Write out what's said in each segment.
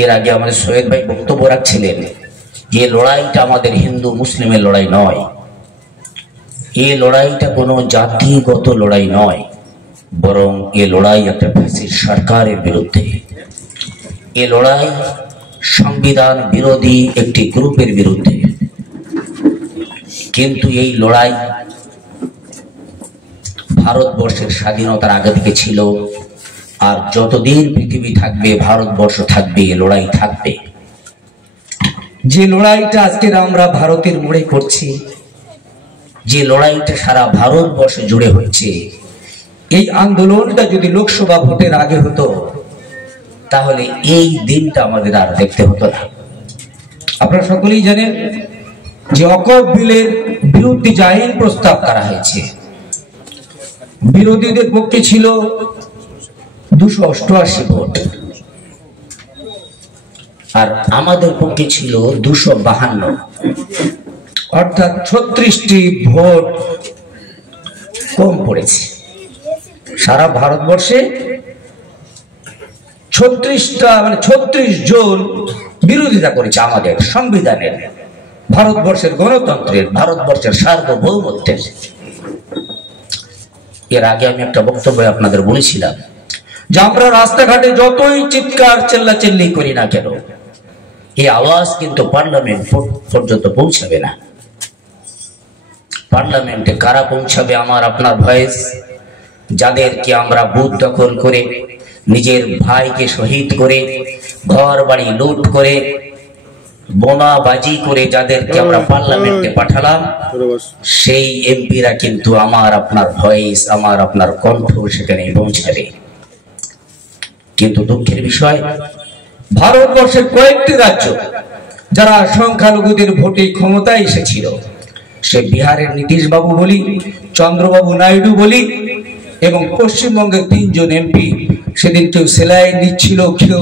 এর আগে আমাদের সৈয়দ ভাই বক্তব্য রাখছিলেন যে লড়াইটা আমাদের হিন্দু মুসলিমের লড়াই নয়, এই লড়াইটা কোনো জাতিগত লড়াই নয়, বরং এ লড়াই একটা ফ্যাসিস্ট সরকারের বিরুদ্ধে। এ লড়াই সংবিধান বিরোধী একটি গ্রুপের বিরুদ্ধে। কিন্তু এই লড়াই ভারতবর্ষের স্বাধীনতার আগে থেকে ছিল, আর যতদিন পৃথিবী থাকবে ভারতবর্ষ থাকবে, এ লড়াই থাকবে। যে লড়াইটা আজকের আমরা ভারতের মোড়ে করছি, যে লড়াইটা সারা ভারতবর্ষ জুড়ে হচ্ছে, এই আন্দোলনটা যদি লোকসভা ভোটের আগে হতো তাহলে এই দিনটা আমাদের আর দেখতে হতো না। আপনারা সকলেই জানেন যে ওয়াকফ বিলের বিরুদ্ধে যে আইন প্রস্তাব করা হয়েছে, বিরোধীদের পক্ষে ছিল 288 ভোট, আর আমাদের পক্ষে ছিল 252, অর্থাৎ 36টি ভোট কম পড়েছে। সারা ভারতবর্ষে 36 জন বিরোধিতা করেছে আমাদের সংবিধানের, ভারতবর্ষের গণতন্ত্রের, ভারতবর্ষের সার্বভৌমত্বের। এর আগে আমি একটা বক্তব্যে আপনাদের বলেছিলাম যে আমরা রাস্তাঘাটে যতই চিৎকার চেল্লাচিল্লি করি না কেন, এই আওয়াজ কিন্তু পার্লামেন্ট পর্যন্ত পৌঁছাবে না। পার্লামেন্টে কারা পৌঁছাবে? আমার আপনার ভয়েস, যাদেরকে আমরা বুথ দখল করে, নিজের ভাইকে শহীদ করে, ঘর বাড়ি লুট করে, বোমাবাজি করে যাদেরকে আমরা পার্লামেন্টে পাঠালাম, সেই এমপিরা কিন্তু আমার আপনার ভয়েস, আমার আপনার কণ্ঠ সেখানে পৌঁছাবে। কিন্তু দুঃখের বিষয়, ভারতবর্ষের কয়েকটি রাজ্য যারা সংখ্যালঘুদের ভোটে ক্ষমতায় এসেছিল, সে বিহারের নীতিশ বাবু বলি, চন্দ্রবাবু নাইডু বলি, এবং পশ্চিমবঙ্গের 3 জন এমপি সেদিন কেউ সেলাই নিচ্ছিল, কেউ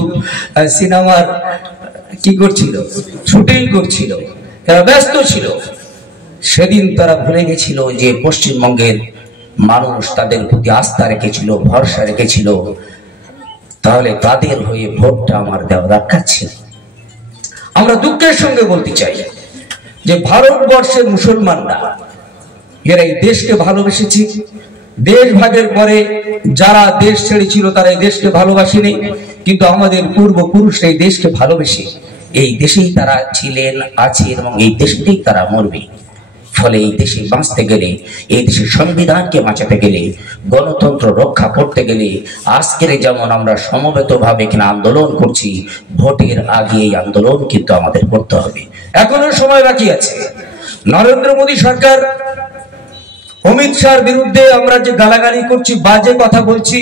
সিনেমার কি করছিল, শুটিং করছিল, এরা ব্যস্ত ছিল। সেদিন তারা ভুলে গেছিল যে পশ্চিমবঙ্গের মানুষ তাদের প্রতি আস্থা রেখেছিল, ভরসা রেখেছিল, তাহলে তাদের হয়ে ভোটটা আমার দেওয়া দরকার ছিল। আমরা দুঃখের সঙ্গে বলতে চাই যে ভারতবর্ষের মুসলমানরা এরা এই দেশকে ভালোবেসেছে। দেশ ভাগের পরে যারা দেশ ছেড়েছিল তারা এই দেশকে ভালোবাসেনি, কিন্তু আমাদের পূর্বপুরুষরা এই দেশকে ভালোবেসে এই দেশেই তারা ছিলেন, আছেন, এবং এই দেশকেই তারা মরবে। ফলে এই দেশে বাঁচতে গেলে, এই দেশের সংবিধানকে বাঁচাতে গেলে, গণতন্ত্র রক্ষা করতে গেলে, আজকের যেমন আমরা সমবেতভাবে এখানে আন্দোলন করছি, ভোটের আগে এই আন্দোলন কিন্তু আমাদের করতে হবে। এখনো সময় বাকি আছে। নরেন্দ্র মোদী সরকার, অমিত শাহর বিরুদ্ধে আমরা যে গালাগালি করছি, বাজে কথা বলছি,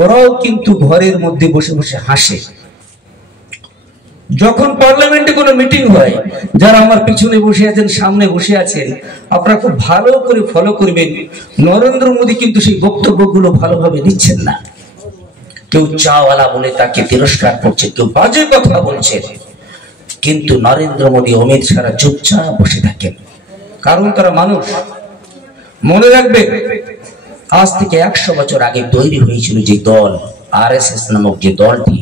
ওরাও কিন্তু ঘরের মধ্যে বসে বসে হাসে। যখন পার্লামেন্টে কোনো মিটিং হয়, যারা আমার পিছনে বসে আছেন, সামনে বসে আছেন, আপনারা খুব ভালো করে ফলো করবেন, নরেন্দ্র মোদী কিন্তু সেই বক্তব্যগুলো ভালোভাবে নিচ্ছেন না। কেউ চাওয়ালা বলে তাকে তিরস্কার করছে, কেউ বাজে কথা বলছে, কিন্তু নরেন্দ্র মোদী, অমিত শাহ চুপচাপ বসে থাকেন, কারণ তারা মানুষ। মনে রাখবে, আজ থেকে 100 বছর আগে তৈরি হয়েছিল যে দল আরএসএস নামক যে দলটি,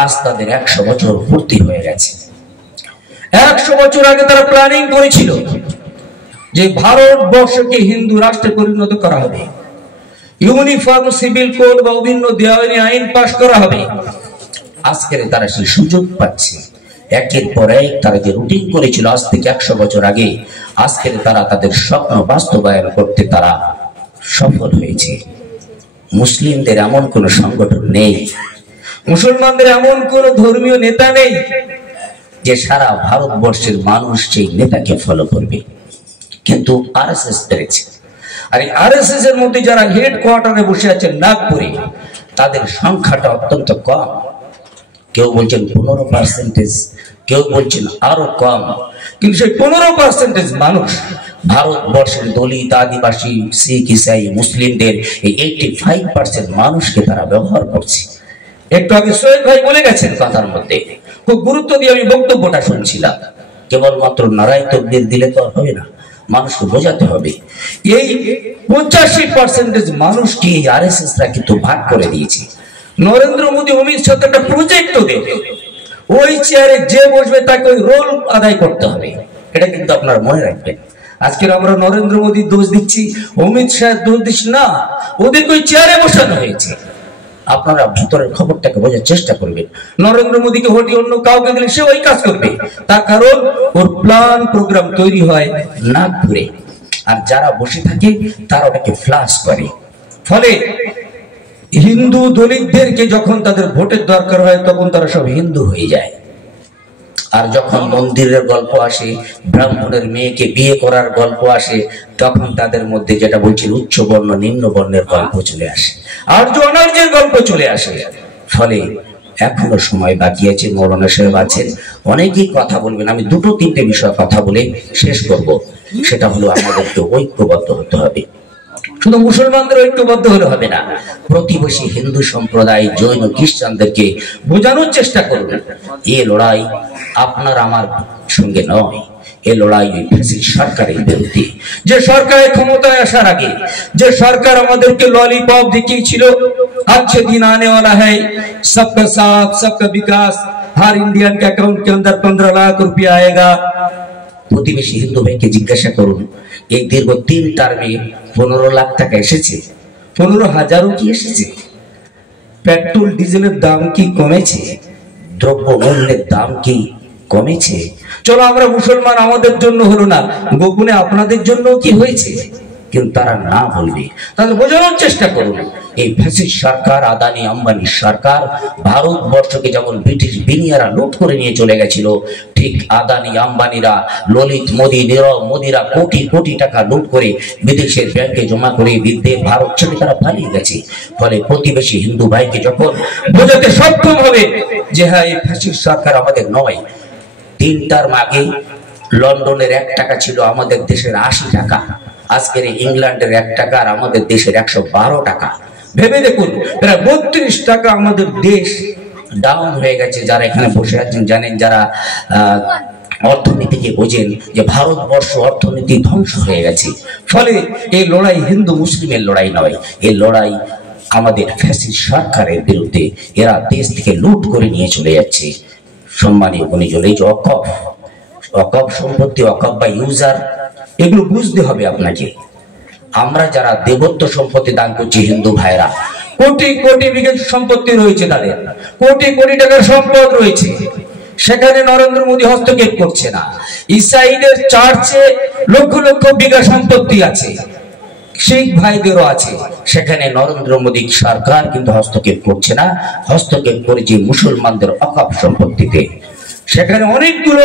আজ তাদের 100 বছর পূর্তি হয়ে গেছে। 100 বছর আগে তারা প্ল্যানিং করেছিল যে ভারতবর্ষকে হিন্দু রাষ্ট্রে পরিণত করা হবে, ইউনিফর্ম সিভিল কোড বা অভিন্ন দেওয়ানি আইন পাশ করা হবে। আজকের তারা সেই সুযোগ পাচ্ছে। একের পর এক তারা যে রুটিন করেছিল আজ থেকে 100 বছর আগে, আজকের তারা তাদের স্বপ্ন বাস্তবায়ন করতে তারা সফল হয়েছে। মুসলিমদের এমন কোন সংগঠন নেই, মুসলমানদের এমন কোন ধর্মীয় নেতা নেই যে সারা ভারতবর্ষের মানুষ সেই নেতাকে ফলো করবে, কিন্তু আরএসএস পেরেছে। আর এই আরএসএস এর মধ্যে যারা হেডকোয়ার্টারে বসে আছেন নাগপুরে, তাদের সংখ্যাটা অত্যন্ত কম। কেউ বলছেন 15%, কেউ বলছেন আরো কম, কিন্তু সেই 15% মানুষ ভারতবর্ষের দলিত, আদিবাসী, শিখ, ইসাই, মুসলিমদের এই 85% মানুষকে তারা ব্যবহার করছে। একটু আগে সৈয়দ ভাই বলে গেছেন কথার মধ্যে, খুব গুরুত্ব দিয়ে আমি বক্তব্যটা শুনছিলাম। কেবলমাত্র নারায় তকবীর দিলে তো হবে না, মানুষকে বোঝাতে হবে। এই 85% মানুষকে এই আরএসএসরা কিন্তু ভাগ করে দিয়েছে। নরেন্দ্র মোদী, অমিত শাহ একটা প্রজেক্ট দেবে, ওই চেয়ারে যে বসবে তাকে ওই রোল আদায় করতে হবে। এটা কিন্তু আপনারা মনে রাখবেন। আজকের আমরা নরেন্দ্র মোদীর দোষ দিচ্ছি, অমিত শাহের দোষ দিচ্ছি না, ওদেরকে ওই চেয়ারে বসানো হয়েছে। আপনারা ভিতরের খবরটাকে বোঝার চেষ্টা করবেন। নরেন্দ্র মোদীকে হটিয়ে অন্য কাউকে দিলে সে ওই কাজ করবে, তার কারণ ওর প্ল্যান প্রোগ্রাম তৈরি হয় নাক ঘুরে, আর যারা বসে থাকে তারা ওটাকে ফ্লাশ করে। ফলে হিন্দু দলিতদেরকে যখন তাদের ভোটের দরকার হয় তখন তারা সব হিন্দু হয়ে যায়, আর যখন মন্দিরের গল্প আসে, ব্রাহ্মণের মেয়েকে বিয়ে করার গল্প আসে, তখন তাদের মধ্যে যেটা বলছিল উচ্চ বর্ণ নিম্ন বর্ণের গল্প চলে আসে, আর্য অনার্যের গল্প চলে আসে। ফলে এখনো সময় বাকি আছে, মৌলানা সাহেব আছেন, অনেকেই কথা বলবেন। আমি দুটো তিনটে বিষয় কথা বলে শেষ করব। সেটা হলো আমাদেরকে ঐক্যবদ্ধ হতে হবে। শুধু মুসলমানদের ঐক্যবদ্ধ হলে হবে না, প্রতিবেশী হিন্দু সম্প্রদায়, জৈন, খ্রিস্টানদেরকে বোঝানোর চেষ্টা করুন এ লড়াই আপনার আমার সঙ্গে নয়, এ লড়াই ওই ফ্যাসিস্ট সরকারের বিরুদ্ধে। যে সরকারের ক্ষমতায় আসার আগে যে সরকার আমাদেরকে ললিপপ দেখিয়েছিল, अच्छे दिन आने वाला है, सबका साथ सबका विकास, हर इंडियन के अकाउंट के अंदर 15 लाख रुपया आएगा। প্রতিবেশী হিন্দু ভাইকে জিজ্ঞাসা করুন, এই দীর্ঘ 3 টার্মে 15 লাখ টাকা এসেছে? 15,000ও কি এসেছে? পেট্রোল ডিজেলের দাম কি কমেছে? দ্রব্য মূল্যের দাম কি কমেছে? চলো আমরা মুসলমান, আমাদের জন্য হলো না, গোপনে আপনাদের জন্য কি হয়েছে? কিন্তু তারা না বলবে। তাহলে বোঝানোর চেষ্টা করুন, এই ফ্যাসিস্ট সরকার, আদানি আম্বানি সরকার ভারতবর্ষকে যেমন ব্রিটিশ বিনিয়ারা লুট করে নিয়ে চলে গেছিল, ঠিক আদানি আম্বানিরা, ললিত মোদী, নীরব মোদীরা কোটি কোটি টাকা লুট করে বিদেশের ব্যাংকে জমা করে ভারত ছেড়ে তারা পালিয়ে গেছে। ফলে প্রতিবেশী হিন্দু ভাইকে যখন বোঝাতে সক্ষম হবে যে হ্যাঁ এই ফ্যাসিস্ট সরকার আমাদের নয়। 3 টার্ম আগে লন্ডনের 1 টাকা ছিল আমাদের দেশের 80 টাকা, আজকের ইংল্যান্ডের 1 টাকা আর আমাদের দেশের 112 টাকা। ভেবে দেখুন, প্রায় 32 টাকা আমাদের দেশ ডাউন হয়ে গেছে। যারা এখানে বসে আছেন জানেন, যারা অর্থনীতিকে বোঝেন, যে ভারতবর্ষ অর্থনীতি ধ্বংস হয়ে গেছে। ফলে এই লড়াই হিন্দু মুসলিমের লড়াই নয়, এই লড়াই আমাদের ফ্যাসিস্ট সরকারের বিরুদ্ধে। এরা দেশ থেকে লুট করে নিয়ে চলে যাচ্ছে। সম্মানীয় গুণীজন, এই যে অকপ সম্পত্তি, অকপ বা ইউজার, এগুলো বুঝতে হবে আপনাকে। আমরা যারা দেবত্ব সম্পত্তি দান করছি হিন্দু ভাইরা, কোটি কোটি বিঘা সম্পত্তি রয়েছে, তাদের কোটি কোটি টাকার সম্পদ রয়েছে, সেখানে নরেন্দ্র মোদী হস্তক্ষেপ করছে না। ইসাইদের চার্চে লক্ষ লক্ষ বিঘা সম্পত্তি আছে, শিখ ভাইদেরও আছে, সেখানে নরেন্দ্র মোদী সরকার কিন্তু হস্তক্ষেপ করছে না, হস্তক্ষেপ করেছে মুসলমানদের অকাপ সম্পত্তিতে। সেখানে অনেকগুলো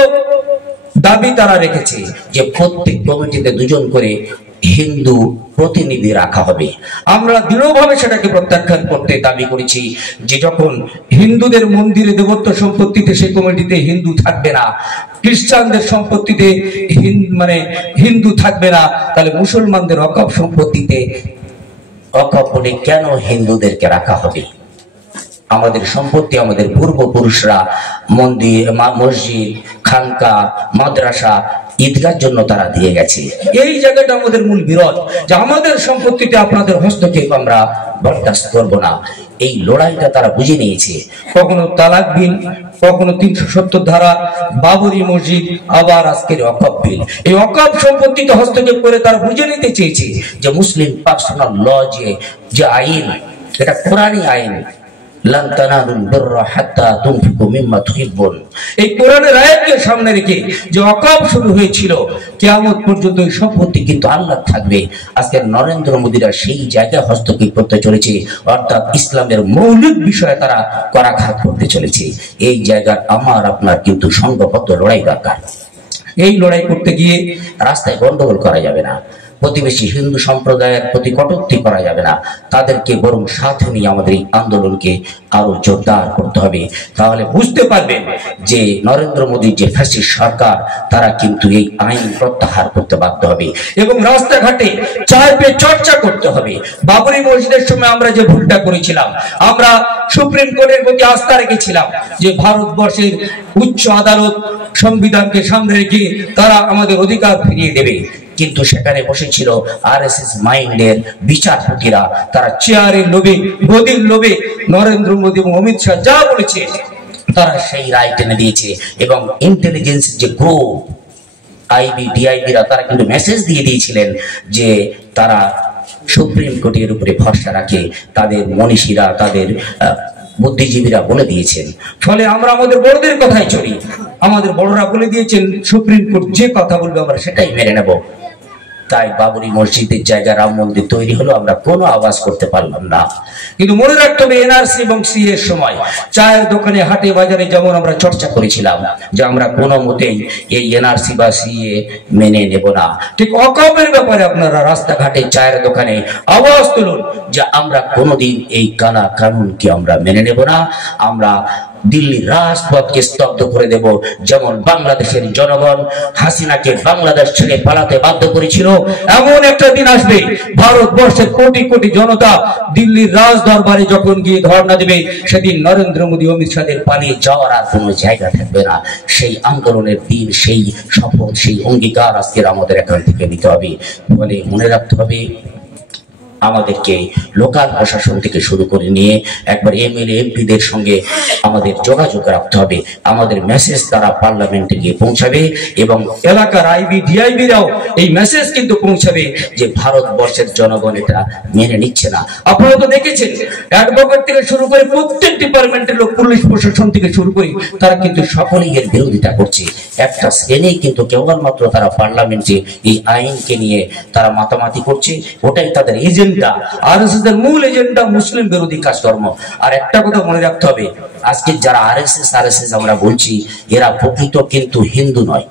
দাবি তারা রেখেছে যে প্রত্যেক কমিটিতে 2 জন করে হিন্দু প্রতিনিধি রাখা হবে। আমরা দৃঢ়ভাবে সেটাকে প্রত্যাখ্যান করতে দাবি করেছি যে যখন হিন্দুদের মন্দিরে দেবত্ব সম্পত্তিতে সেই কমিটিতে হিন্দু থাকবে না, খ্রিস্টানদের সম্পত্তিতে হিন্দু থাকবে না, তাহলে মুসলমানদের অকপ সম্পত্তিতে অকপ বলে কেন হিন্দুদেরকে রাখা হবে? আমাদের সম্পত্তি আমাদের পূর্বপুরুষরা মন্দির, মসজিদ, খানকা, মাদ্রাসা, ঈদগার জন্য তারা দিয়ে গেছে। এই জায়গাটা আমাদের মূল বিরোধ, যে আমাদের সম্পত্তিতে আপনাদের হস্তক্ষেপ আমরা বরদাস্ত করব না। এই লড়াইটা তারা বুঝে নিয়েছে। কখনো তালাক বিল, কখনো 370 ধারা, বাবরি মসজিদ, আবার আজকের অকপ বিল। এই অকপ সম্পত্তিতে হস্তক্ষেপ করে তারা বুঝে নিতে চেয়েছে যে মুসলিম পার্সোনাল ল যে আইন, এটা কোরআনী আইন, লান তানালুল বিররা হাত্তা তুনফিকু মিম্মা তুহিব্বুন। এই কোরআনের আয়াতকে সামনে রেখে যে ওয়াকফ শুরু হয়েছিল, কিয়ামত পর্যন্ত এই সম্পত্তি কিন্তু আল্লাহ থাকবে। আজকে নরেন্দ্র মোদীরা সেই জায়গায় হস্তক্ষেপ করতে চলেছে, অর্থাৎ ইসলামের মৌলিক বিষয়ে তারা করাঘাত করতে চলেছে। এই জায়গার আমার আপনার কিন্তু সংঘবদ্ধ লড়াই দরকার। এই লড়াই করতে গিয়ে রাস্তায় গন্ডগোল করা যাবে না, প্রতিবেশী হিন্দু সম্প্রদায়ের প্রতি কটূক্তি করা যাবে না, তাদেরকে বরং সাথে নিয়ে আমাদের এই আন্দোলনকে আরো জোরদার করতে হবে। তাহলে বুঝতে পারবেন যে নরেন্দ্র মোদীর যে ফ্যাসিস্ট সরকার, তারা কিন্তু এই আইন প্রত্যাহার করতে বাধ্য হবে এবং রাস্তাঘাটে চাপে চর্চা করতে হবে। বাবরি মসজিদের সময় আমরা যে ভুলটা করেছিলাম, আমরা সুপ্রিম কোর্টের প্রতি আস্থা রেখেছিলাম যে ভারতবর্ষের উচ্চ আদালত সংবিধানকে সামনে রেখে তারা আমাদের অধিকার ফিরিয়ে দেবে, কিন্তু সেখানে বসেছিল আরএসএস মাইন্ডের বিচারপতিরা। তারা চেয়ারের লোভে, গদির লোভে নরেন্দ্র মোদী এবং অমিত শাহ যা বলেছে তারা সেই রায় টেনে দিয়েছে। এবং ইন্টেলিজেন্স যে গ্রুপ আইবি ডিআইবিরা তারা কিন্তু মেসেজ দিয়ে দিয়েছিলেন যে তারা সুপ্রিম কোর্টের উপরে ভরসা রাখে, তাদের মনীষীরা তাদের বুদ্ধিজীবীরা বলে দিয়েছেন। ফলে আমরা আমাদের বড়দের কথাই চলি। আমাদের বড়রা বলে দিয়েছেন সুপ্রিম কোর্ট যে কথা বলবে আমরা সেটাই মেনে নেব। তাই বাবরি মসজিদের জায়গায় রাম মন্দির তৈরি হলো, আমরা কোনো আওয়াজ করতে পারলাম না। কিন্তু মনে রাখতে হবে এনআরসি এবং সিএ এর সময় চায়ের দোকানে হাটে বাজারে যেমন আমরা চর্চা করেছিলাম যে আমরা কোনো মতেই এই এনআরসি বা সিএ মেনে নেব না, ঠিক অকমের ব্যাপারে আপনারা রাস্তাঘাটে চায়ের দোকানে আওয়াজ তুলুন যে আমরা কোনোদিন এই কালা কানুনকে আমরা মেনে নেব না। আমরা দিল্লির রাজপথকে স্তব্ধ করে দেব। যেমন বাংলাদেশের জনগণ হাসিনাকে বাংলাদেশ ছেড়ে পালাতে বাধ্য করেছিল, এমন একটা দিন আসবে ভারতবর্ষের কোটি কোটি জনতা দিল্লির রাজ দরবারে যখন গিয়ে ধর্ণা দেবে, সেদিন নরেন্দ্র মোদী অমিত শাহের পালিয়ে যাওয়ার আর কোনো জায়গা থাকবে না। সেই আন্দোলনের দিন, সেই শপথ, সেই অঙ্গীকার আজকের আমাদের এখান থেকে নিতে হবে। ফলে মনে রাখতে হবে আমাদেরকে লোকাল প্রশাসন থেকে শুরু করে নিয়ে একবার এমএলএ এমপিদের সঙ্গে আমাদের যোগাযোগ রাখতে হবে। আমাদের মেসেজ তারা পার্লামেন্টে গিয়ে পৌঁছাবে এবং এলাকার আইবি ডিআইবিরাও এই মেসেজ কিন্তু পৌঁছাবে যে ভারতবর্ষের জনগণ এটা মেনে নিচ্ছে না। আপনারা তো দেখেছেন অ্যাডভোকেট থেকে শুরু করে প্রত্যেক ডিপার্টমেন্টের লোক, পুলিশ প্রশাসন থেকে শুরু করে তারা কিন্তু সকলেই এর বিরোধিতা করছে। একটা শ্রেণী কিন্তু কেবলমাত্র তারা পার্লামেন্টে এই আইনকে নিয়ে তারা মাতামাতি করছে, ওটাই তাদের এজেন্ডা। আরএসএস এর মূল এজেন্ডা মুসলিম বিরোধী কাজকর্ম। আর একটা কথা মনে রাখতে হবে, আজকে যারা আরএসএস আমরা বলছি এরা প্রকৃত কিন্তু হিন্দু নয়।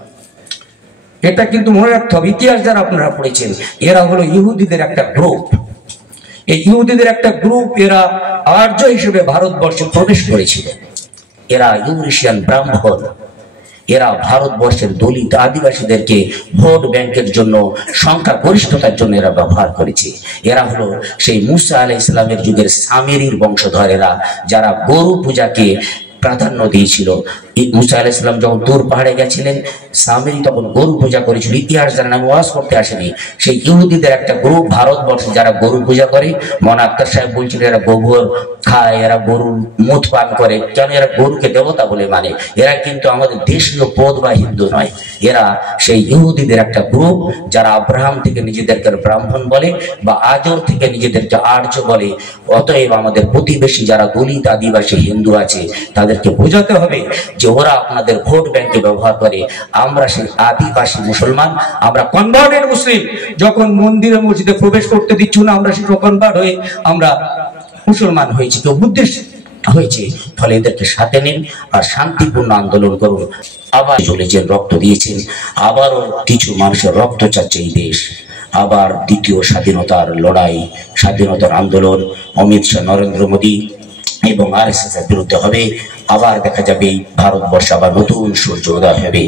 এটা কিন্তু মনে রাখতে হবে। ইতিহাস যারা আপনারা পড়েছেন এরা হলো ইহুদিদের একটা গ্রুপ। এই ইহুদিদের একটা গ্রুপ, এরা আর্য হিসেবে ভারতবর্ষে প্রবেশ করেছিল। এরা ইউরেশিয়ান ব্রাহ্মণ, এরা ভারতবর্ষের দলিত আদিবাসীদেরকে ভোট ব্যাংকের জন্য, সংখ্যা গরিষ্ঠতার জন্য এরা ব্যবহার করেছে। এরা হলো সেই মুসা আলাইহিস সালামের যুগের সামেরির বংশধরেরা, যারা গরু পূজাকে প্রাধান্য দিয়েছিল। মুসা আলাইহিস সালাম যখন তুর পাহাড়ে গেছিলেন, সামেরি তখন গরু পূজা করেছিল। ইতিহাস যারা নাম ওয়াজ করতে আসেনি, সেই ইহুদিদের একটা গ্রুপ ভারতবর্ষে যারা গরু পূজা করে। মন আক্তার সাহেব বলছিল এরা গোবর খায়, এরা গরুর মুখ পান করে। কেন? এরা গরুকে দেবতা বলে মানে। এরা কিন্তু আমাদের দেশীয় পদ বা হিন্দু নয়, এরা সেই ইহুদিদের একটা গ্রুপ যারা আব্রাহাম থেকে নিজেদেরকে ব্রাহ্মণ বলে বা আজর থেকে নিজেদেরকে আর্য বলে। অতএব আমাদের প্রতিবেশী যারা দলিত আদিবাসী হিন্দু আছে তাদেরকে বোঝাতে হবে যে ওরা আপনাদের ভোট ব্যাংকে ব্যবহার করে। আমরা সেই আদিবাসী মুসলমান, আমরা কনভার্টেড মুসলিম। যখন মন্দিরে মসজিদে প্রবেশ করতে দিচ্ছ না, আমরা সেটা কনভার্ট হয়ে আমরা মুসলমান হয়েছি, কেউ বুদ্ধিস্ট হয়েছে। ফলে এদেরকে সাথে নিন আর শান্তিপূর্ণ আন্দোলন করুন। আবার চলেছেন, রক্ত দিয়েছেন, আবারও কিছু মানুষের রক্ত চাচ্ছে এই দেশ। আবার দ্বিতীয় স্বাধীনতার লড়াই, স্বাধীনতার আন্দোলন অমিত শাহ, নরেন্দ্র মোদী এবং আরএসএস এর বিরুদ্ধে হবে। আবার দেখা যাবে ভারতবর্ষে আবার নতুন সূর্য উদয় হবে।